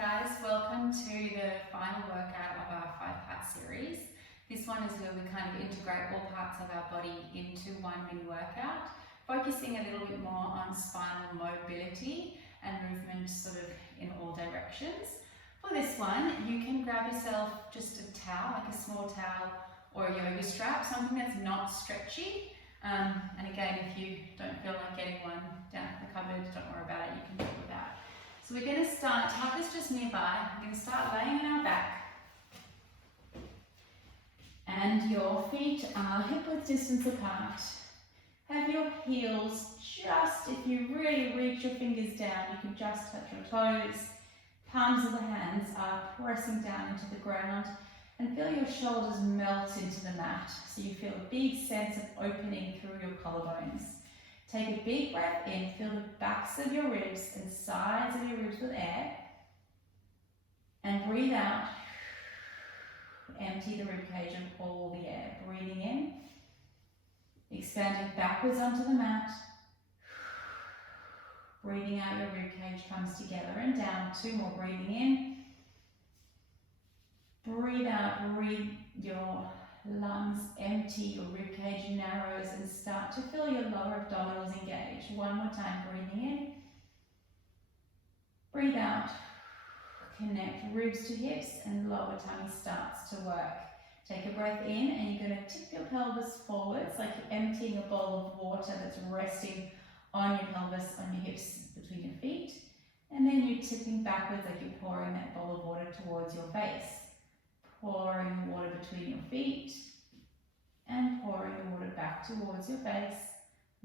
guys, welcome to the final workout of our 5-part series. This one is where we kind of integrate all parts of our body into one mini workout, focusing a little bit more on spinal mobility and movement sort of in all directions. For this one, you can grab yourself just a towel, like a small towel or a yoga strap, something that's not stretchy. And again, if you don't feel like getting one down at the cupboard, don't worry about it, you can do it without. So we're going to start, have this just nearby, we're going to start laying on our back. And your feet are hip-width distance apart. Have your heels just, if you really reach your fingers down, you can just touch your toes. Palms of the hands are pressing down into the ground. And feel your shoulders melt into the mat, so you feel a big sense of opening through your collarbones. Take a big breath in, fill the backs of your ribs and sides of your ribs with air. And breathe out, empty the ribcage of all the air. Breathing in, expanding backwards onto the mat. Breathing out, your ribcage comes together and down. 2 more, breathing in. Breathe out, breathe your lungs empty, your ribcage narrows and start to feel your lower abdominals engage. 1 more time, breathing in. Breathe out, connect ribs to hips and lower tummy starts to work. Take a breath in and you're going to tip your pelvis forwards like you're emptying a bowl of water that's resting on your pelvis, on your hips, between your feet. And then you're tipping backwards like you're pouring that bowl of water towards your face. Pouring the water between your feet and pouring the water back towards your face.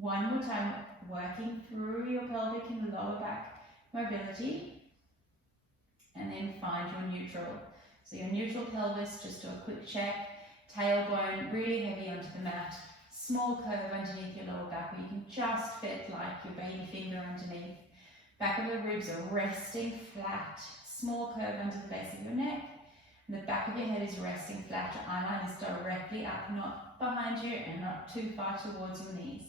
1 more time, working through your pelvic and lower back mobility. And then find your neutral. So your neutral pelvis, just do a quick check. Tailbone really heavy onto the mat. Small curve underneath your lower back where you can just fit like your baby finger underneath. Back of the ribs are resting flat. Small curve under the base of your neck. And the back of your head is resting flat. Your eyeline is directly up, not behind you and not too far towards your knees.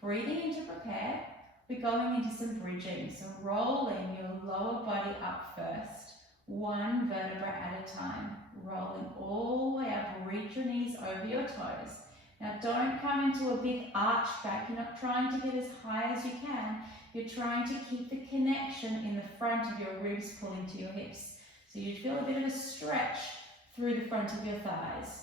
Breathing in to prepare, we're going into some bridging. So rolling your lower body up first, 1 vertebra at a time. Rolling all the way up, reach your knees over your toes. Now don't come into a big arch back. You're not trying to get as high as you can. You're trying to keep the connection in the front of your ribs pulling to your hips. So you feel a bit of a stretch through the front of your thighs.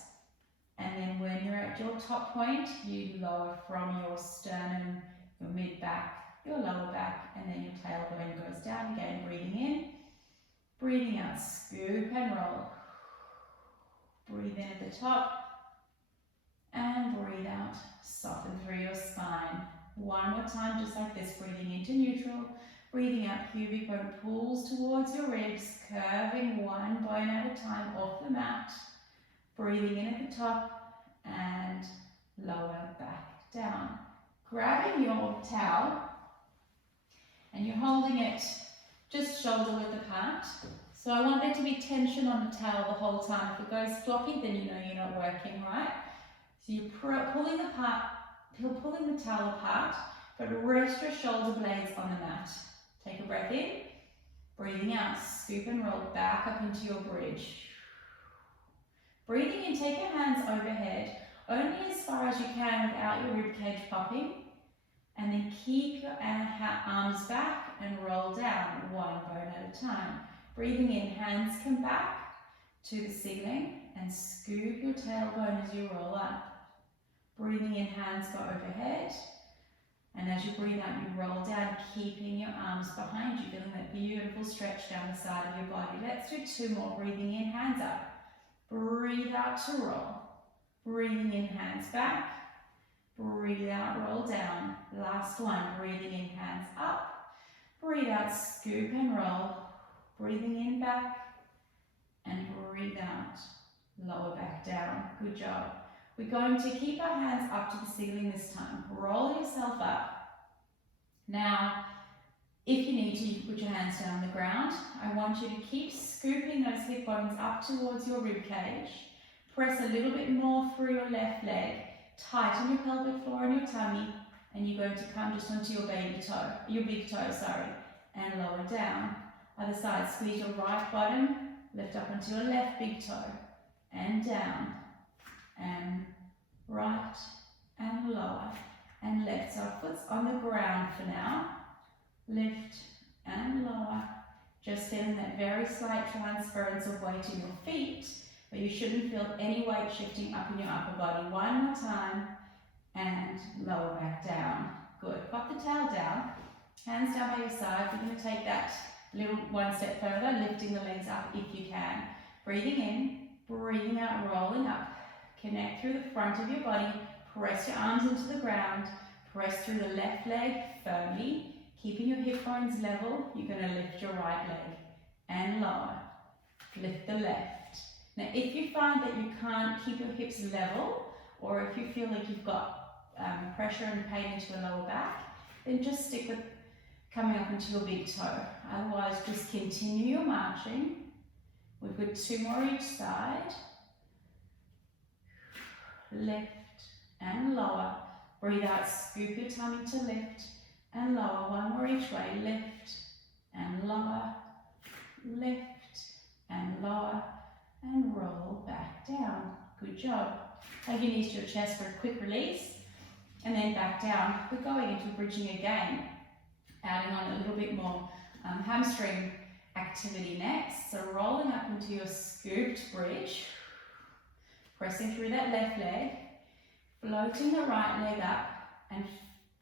And then when you're at your top point, you lower from your sternum, your mid-back, your lower back, and then your tailbone goes down again. Breathing in, breathing out, scoop and roll. Breathe in at the top, and breathe out, soften through your spine. 1 more time, just like this, breathing into neutral. Breathing out, pubic bone pulls towards your ribs, curving 1 bone at a time off the mat. Breathing in at the top and lower back down. Grabbing your towel and you're holding it just shoulder width apart. So I want there to be tension on the towel the whole time. If it goes floppy, then you know you're not working right. So you're pulling the towel apart, but rest your shoulder blades on the mat. Take a breath in, breathing out, scoop and roll back up into your bridge. Breathing in, take your hands overhead, only as far as you can without your ribcage popping. And then keep your arms back and roll down 1 bone at a time. Breathing in, hands come back to the ceiling and scoop your tailbone as you roll up. Breathing in, hands go overhead. And as you breathe out, you roll down, keeping your arms behind you, feeling that beautiful stretch down the side of your body. Let's do 2 more. Breathing in, hands up. Breathe out to roll. Breathing in, hands back. Breathe out, roll down. Last one. Breathing in, hands up. Breathe out, scoop and roll. Breathing in, back. And breathe out, lower back down. Good job. We're going to keep our hands up to the ceiling this time. Roll yourself up. Now, if you need to, you can put your hands down on the ground. I want you to keep scooping those hip bones up towards your rib cage. Press a little bit more through your left leg. Tighten your pelvic floor and your tummy. And you're going to come just onto your baby toe, your big toe, sorry. And lower down. Other side, squeeze your right bottom, lift up onto your left big toe, and down, and right, and lower, and left. So our foot's on the ground for now. Lift and lower. Just feeling that very slight transference of weight in your feet, but you shouldn't feel any weight shifting up in your upper body. One more time, and lower back down. Good. Pop the tail down, hands down by your side. We're going to take that little one step further, lifting the legs up if you can. Breathing in, breathing out, rolling up. Connect through the front of your body, press your arms into the ground, press through the left leg firmly, keeping your hip bones level. You're going to lift your right leg and lower. Lift the left. Now if you find that you can't keep your hips level, or if you feel like you've got pressure and pain into your lower back, then just stick with coming up into your big toe. Otherwise, just continue your marching. We've got 2 more each side. Lift and lower. Breathe out, scoop your tummy to lift and lower. 1 more each way. Lift and lower. Lift and lower. And roll back down. Good job. Hug your knees to your chest for a quick release. And then back down. We're going into bridging again. Adding on a little bit more hamstring activity next. So rolling up into your scooped bridge. Pressing through that left leg. Floating the right leg up. And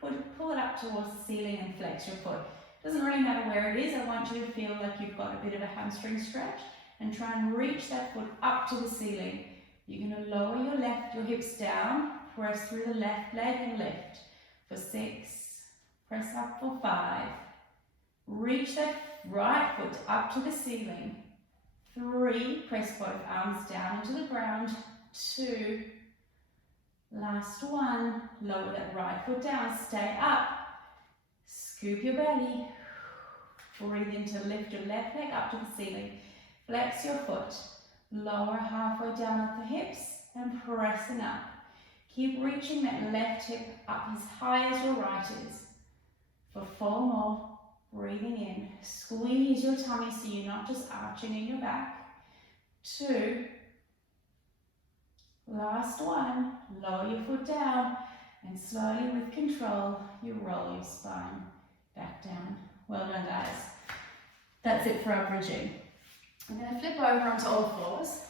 pull it up towards the ceiling and flex your foot. Doesn't really matter where it is. I want you to feel like you've got a bit of a hamstring stretch. And try and reach that foot up to the ceiling. You're going to lower your hips down. Press through the left leg and lift. For 6. Press up for 5. Reach that right foot up to the ceiling. 3. Press both arms down into the ground. 2. Last 1. Lower that right foot down. Stay up. Scoop your belly. Breathe in to lift your left leg up to the ceiling. Flex your foot. Lower halfway down at the hips and pressing up. Keep reaching that left hip up as high as your right is. For 4 more. Breathing in. Squeeze your tummy so you're not just arching in your back. 2. Last 1. Lower your foot down and slowly with control you roll your spine back down. Well done, guys. That's it for our bridging. I'm going to flip over onto all fours.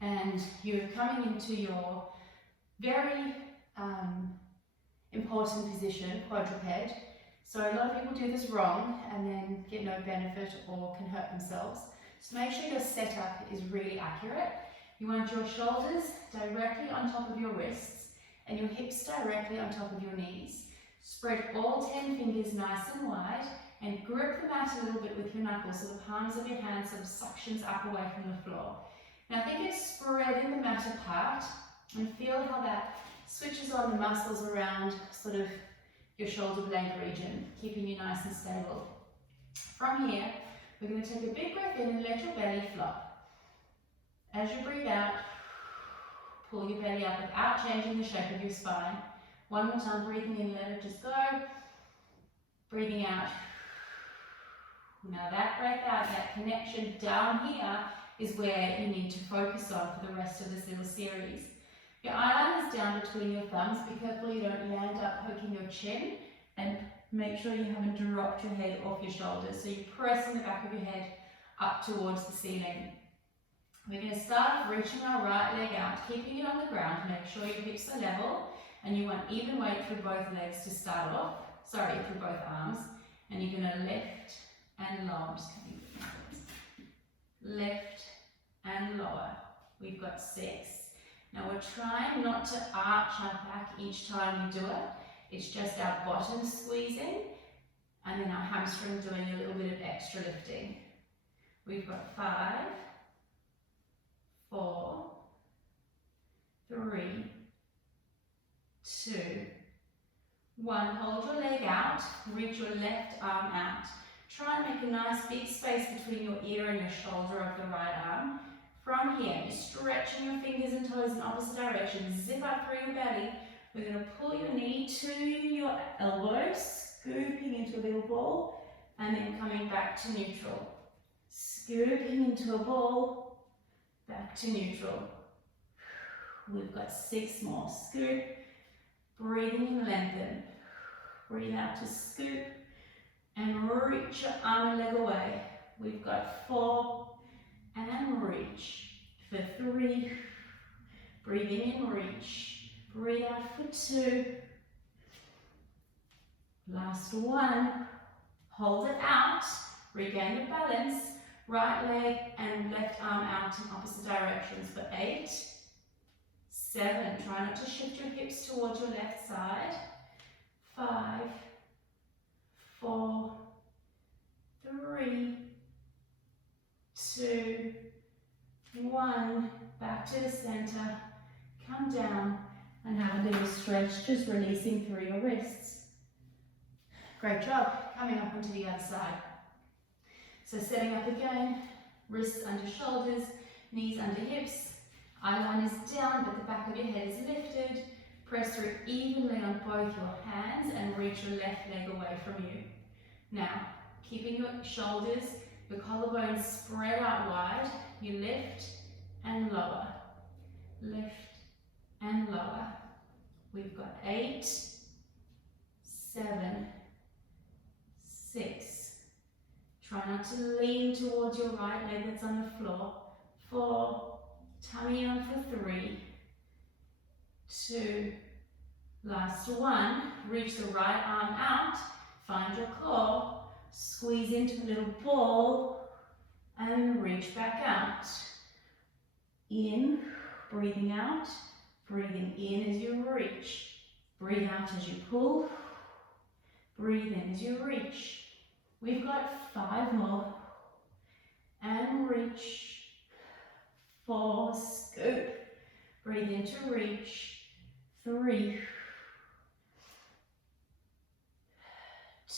And you're coming into your very important position, quadruped. So a lot of people do this wrong and then get no benefit or can hurt themselves. So make sure your setup is really accurate. You want your shoulders directly on top of your wrists and your hips directly on top of your knees. Spread all 10 fingers nice and wide and grip the mat a little bit with your knuckles so the palms of your hands sort of suctions up away from the floor. Now think of spreading the mat apart and feel how that switches on the muscles around sort of your shoulder blade region, keeping you nice and stable. From here, we're going to take a big breath in and let your belly flop. As you breathe out, pull your belly up without changing the shape of your spine. 1 more time, breathing in, let it just go. Breathing out. Now that breath out, that connection down here is where you need to focus on for the rest of this little series. Your eye line is down between your thumbs. Be careful you don't land up poking your chin, and make sure you haven't dropped your head off your shoulders. So you're pressing the back of your head up towards the ceiling. We're going to start off reaching our right leg out, keeping it on the ground. Make sure your hips are level, and you want even weight through both legs to start off. Sorry, through both arms. And you're going to lift and lower. I'm just coming with my hands. Lift and lower. We've got 6. Now we're trying not to arch our back each time we do it. It's just our bottom squeezing and then our hamstring doing a little bit of extra lifting. We've got 5, 4, 3, 2, 1. Hold your leg out, reach your left arm out. Try and make a nice big space between your ear and your shoulder of the right arm. From here, you're stretching your fingers and toes in opposite directions. Zip up through your belly. We're going to pull your knee to your elbow, scooping into a little ball. and then coming back to neutral. Scooping into a ball, back to neutral. We've got 6 more. Scoop, breathing in, lengthen. Breathe out to scoop, and reach your arm and leg away. We've got 4, and reach for 3. Breathing in, reach. Breathe out for 2. Last 1. Hold it out. Regain your balance. Right leg and left arm out in opposite directions for 8. 7. Try not to shift your hips towards your left side. 5, 4, 3, 2, 1. Back to the center. Come down and have a little stretch, just releasing through your wrists. Great job. Coming up onto the other side. So setting up again, wrists under shoulders, knees under hips. Eye line is down, but the back of your head is lifted. Press through evenly on both your hands and reach your left leg away from you. Now, keeping your shoulders, your collarbones spread out wide, you lift and lower. Lift and lower. We've got 8, 7, 6. Try not to lean towards your right leg that's on the floor. 4, tummy on for 3, 2, last 1. Reach the right arm out, find your core, squeeze into a little ball, and reach back out. In, breathing out, breathing in as you reach. Breathe out as you pull, breathe in as you reach. We've got 5 more. And reach. 4, scoop. Breathe in to reach. 3,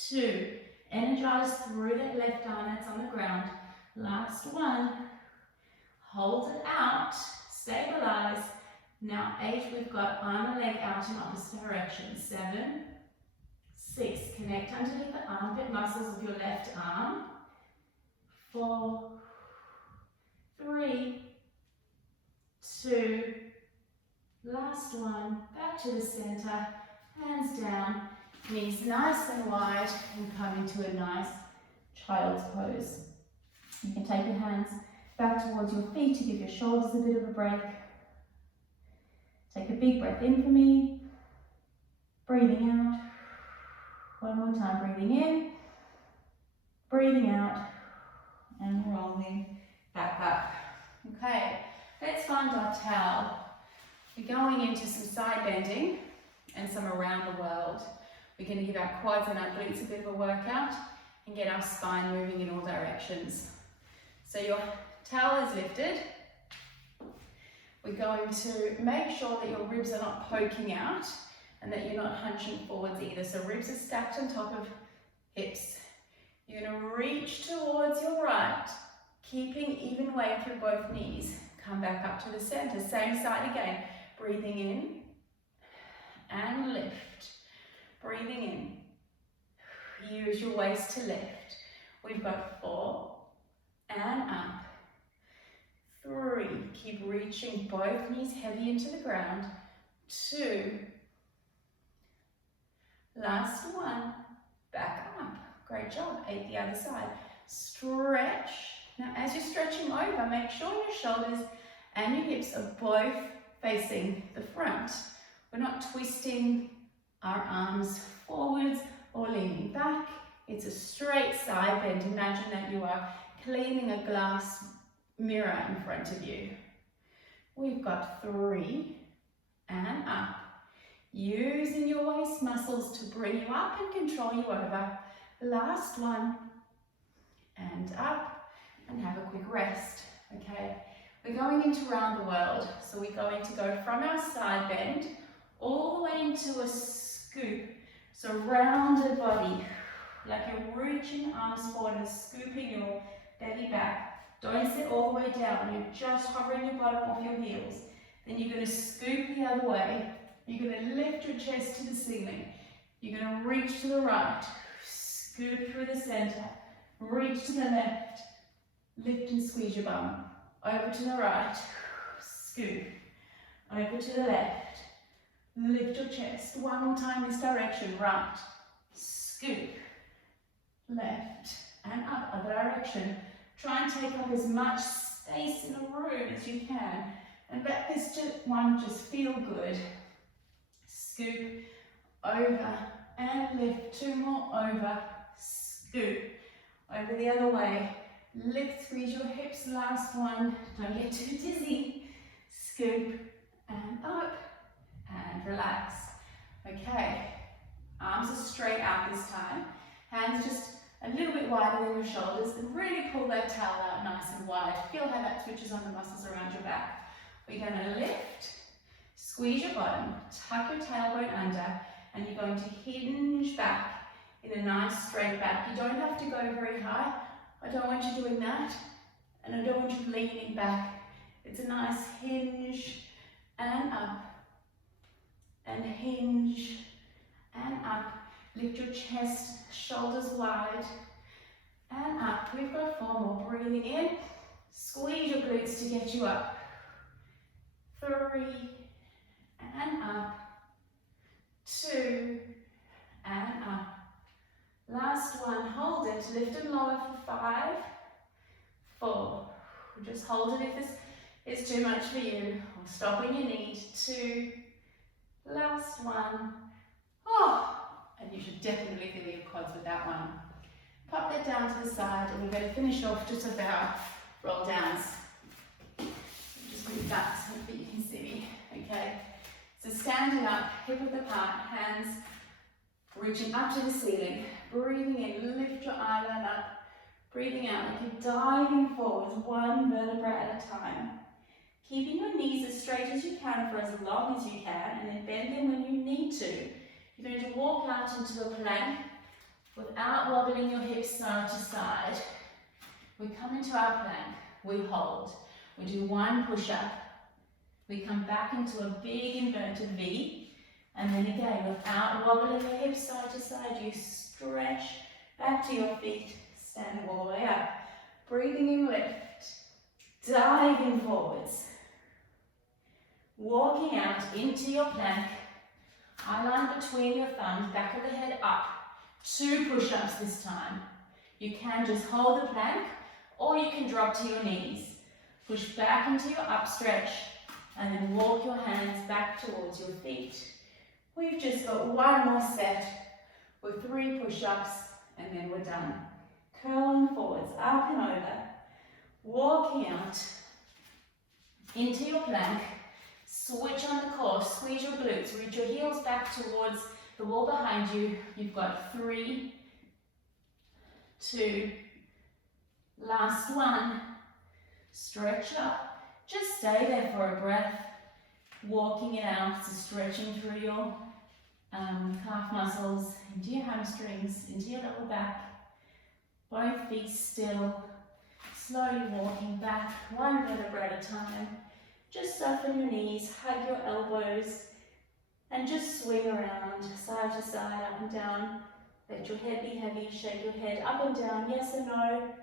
2. Energize through that left arm that's on the ground. Last 1. Hold it out. Stabilize. Now 8, we've got arm and leg out in opposite directions. 7, 6, connect underneath the armpit muscles of your left arm. 4, 3, 2, last 1, back to the center, hands down, knees nice and wide, and come into a nice child's pose. You can take your hands back towards your feet to give your shoulders a bit of a break. Take a big breath in for me, breathing out. One more time, breathing in, breathing out, and rolling back up. Okay, let's find our towel. We're going into some side bending and some around the world. We're going to give our quads and our glutes a bit of a workout and get our spine moving in all directions. So your towel is lifted. We're going to make sure that your ribs are not poking out and that you're not hunching forwards either. So ribs are stacked on top of hips. You're going to reach towards your right, keeping even weight through both knees. Come back up to the center, same side again. Breathing in and lift. Breathing in. Use your waist to lift. We've got 4 and up. 3, keep reaching both knees heavy into the ground. 2, last 1, back up. Great job. 8 the other side. Stretch. Now as you're stretching over, make sure your shoulders and your hips are both facing the front. We're not twisting our arms forwards or leaning back. It's a straight side bend. Imagine that you are cleaning a glass mirror in front of you. We've got 3 and up. Using your waist muscles to bring you up and control you over. Last 1 and up, and have a quick rest. Okay, we're going into round the world. So we're going to go from our side bend all the way into a scoop. So rounded body, like you're reaching arms forward and scooping your belly back. Don't sit all the way down, you're just hovering your bottom off your heels. Then you're going to scoop the other way. You're going to lift your chest to the ceiling. You're going to reach to the right, Scoop through the center. Reach to the left. Lift and squeeze your bum. Over to the right. Scoop. Over to the left. Lift your chest. One more time this direction. Right. Scoop. Left. And up. Other direction. Try and take up as much space in the room as you can. And let this one just feel good. Scoop. Over. And lift. Two more. Over. Scoop. Over the other way. Lift, squeeze your hips. Last one. Don't get too dizzy. Scoop. And up. And relax. Okay. Arms are straight out this time. Hands just a little bit wider than your shoulders, and really pull that towel out nice and wide. Feel how that switches on the muscles around your back. We're going to lift, squeeze your bottom, tuck your tailbone under, and you're going to hinge back in a nice straight back. You don't have to go very high. I don't want you doing that, and I don't want you leaning back. It's a nice hinge and up, and hinge and up. Lift your chest, shoulders wide, and up. We've got 4 more. Breathing in, squeeze your glutes to get you up. 3, and up. 2, and up. Last one, hold it. Lift and lower for 5, 4. Just hold it if this is too much for you. Or stop when you need. 2, last one. Oh. And you should definitely feel your quads with that one. Pop that down to the side, and we're going to finish off just with our roll downs. Just move that so that you can see me. Okay. So standing up, hip width apart, hands reaching up to the ceiling. Breathing in, lift your eyeline up. Breathing out like you're diving forwards, one vertebra at a time. Keeping your knees as straight as you can for as long as you can, and then bend them when you need to. You're going to walk out into a plank without wobbling your hips side to side. We come into our plank, we hold. We do 1 push-up. We come back into a big inverted V. And then again, without wobbling your hips side to side, you stretch back to your feet, stand all the way up. Breathing in, lift. Diving forwards. Walking out into your plank. Eyeline between your thumbs, back of the head up. 2 push-ups this time. You can just hold the plank, or you can drop to your knees. Push back into your up stretch, and then walk your hands back towards your feet. We've just got 1 more set with 3 push-ups, and then we're done. Curling forwards, up and over. Walking out into your plank. Switch on the core, squeeze your glutes, reach your heels back towards the wall behind you. You've got 3, 2, last one. Stretch up. Just stay there for a breath. Walking it out, so stretching through your calf muscles, into your hamstrings, into your lower back. Both feet still. Slowly walking back, 1 vertebra at a time. Just soften your knees, hug your elbows, and just swing around, side to side, up and down. Let your head be heavy, shake your head up and down, yes or no.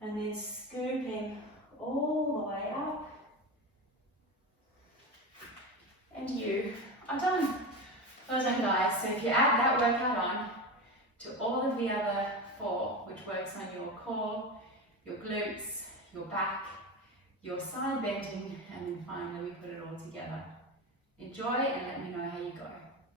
And then scooping all the way up. And you are done. Well done, guys. So if you add that workout on to all of the other 4, which works on your core, your glutes, your back, your side bending, and then finally we put it all together. Enjoy and let me know how you go.